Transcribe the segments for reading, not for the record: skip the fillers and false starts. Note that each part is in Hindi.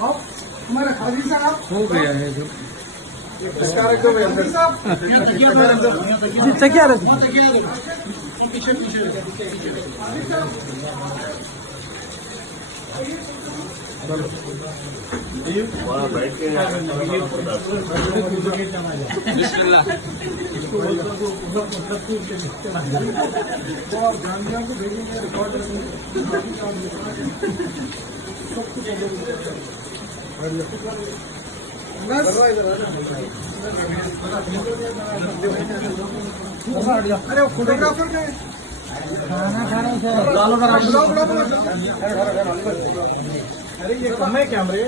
हमारे हाजी साहब हो गया है जो तकिया बैठ के गांधिया को भेजेंगे रिकॉर्ड अरे फोटोग्राफर का खाना खाना अरे ये कम है कैमरे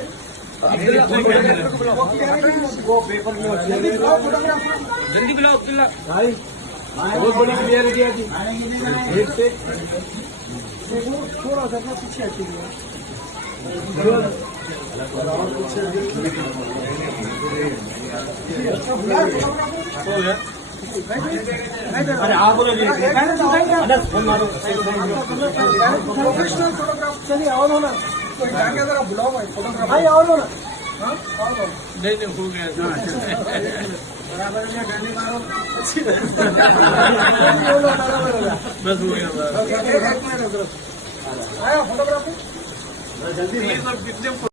वो पेपर में जल्दी बुलाओ भाई बहुत बड़ी क्लियरिटी है जी एक से थोड़ा सा पीछे अरे आप बोलो जी प्रोफेशनल फोटोग्राफ चलिए और होना जाके जरा बुलाओ भाई फोटोग्राफ भाई और होना नहीं हो गया बराबर बस हो गया आया फोटोग्राफर जल्दी